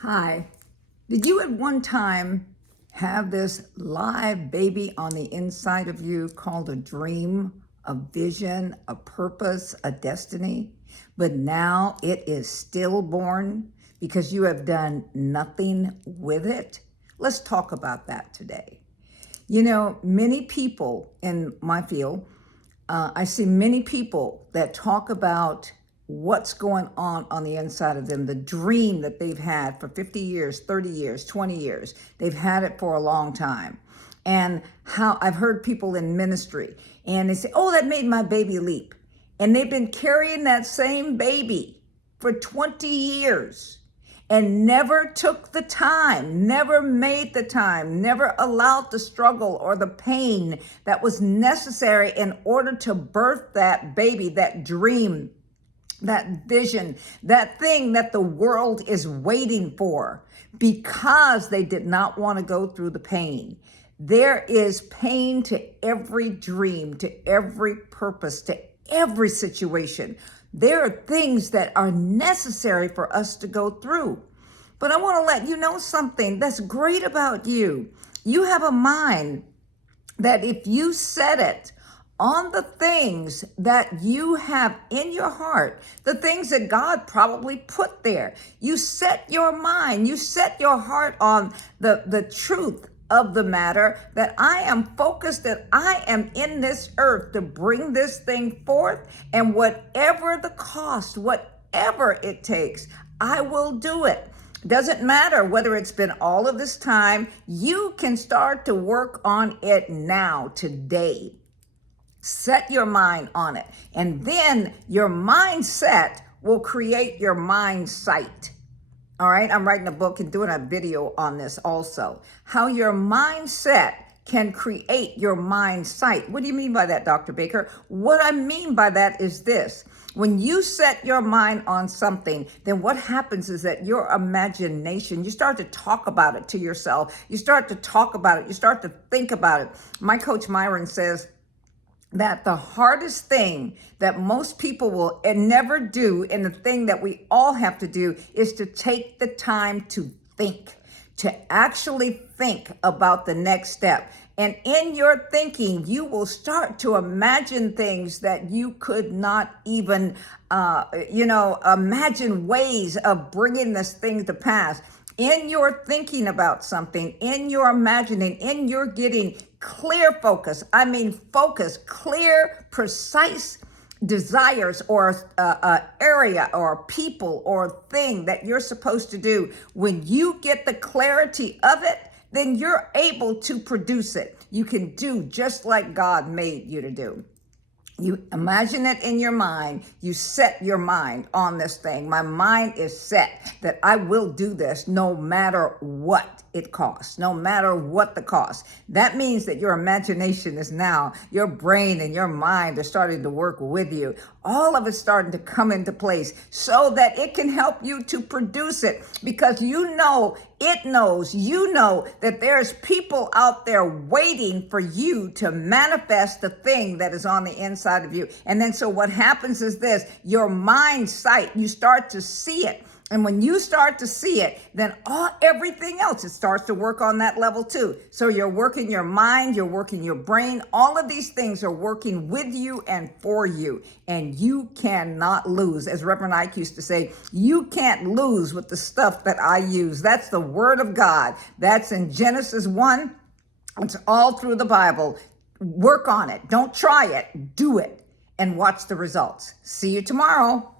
Hi. Did you at one time have this live baby on the inside of you called a dream, a vision, a purpose, a destiny? But now it is stillborn because you have done nothing with it? Let's talk about that today. You know, many people in my field, I see many people that talk about what's going on the inside of them, the dream that they've had for 50 years, 30 years, 20 years. They've had it for a long time. And how I've heard people in ministry and they say, oh, that made my baby leap. And they've been carrying that same baby for 20 years and never took the time, never made the time, never allowed the struggle or the pain that was necessary in order to birth that baby, that dream, that vision, that thing that the world is waiting for, because they did not want to go through the pain. There is pain to every dream, to every purpose, to every situation. There are things that are necessary for us to go through. But I want to let you know something that's great about you. You have a mind that if you set it on the things that you have in your heart, the things that God probably put there, you set your mind, you set your heart on the truth of the matter, that I am focused, that I am in this earth to bring this thing forth, and whatever the cost, whatever it takes, I will do it. Doesn't matter whether it's been all of this time, you can start to work on it now, today. Set your mind on it. And then your mindset will create your mind sight. All right, I'm writing a book and doing a video on this also. How your mindset can create your mind sight. What do you mean by that, Dr. Baker? What I mean by that is this. When you set your mind on something, then what happens is that your imagination, you start to talk about it to yourself. You start to talk about it. You start to think about it. My coach Myron says that the hardest thing that most people will never do, and the thing that we all have to do, is to take the time to think, to actually think about the next step. And in your thinking, you will start to imagine things that you could not even, imagine ways of bringing this thing to pass. In your thinking about something, in your imagining, in your getting clear focus, focus, clear, precise desires or area or people or thing that you're supposed to do. When you get the clarity of it, then you're able to produce it. You can do just like God made you to do. You imagine it in your mind. You set your mind on this thing. My mind is set that I will do this no matter what it costs, no matter what the cost. That means that your imagination is now, your brain and your mind are starting to work with you. All of it's starting to come into place so that it can help you to produce it, because you know, it knows, you know that there's people out there waiting for you to manifest the thing that is on the inside of you. And then so what happens is this, your mind sight, you start to see it. And when you start to see it, then everything else, it starts to work on that level too. So you're working your mind, you're working your brain. All of these things are working with you and for you. And you cannot lose. As Reverend Ike used to say, you can't lose with the stuff that I use. That's the word of God. That's in Genesis 1. It's all through the Bible. Work on it. Don't try it. Do it. And watch the results. See you tomorrow.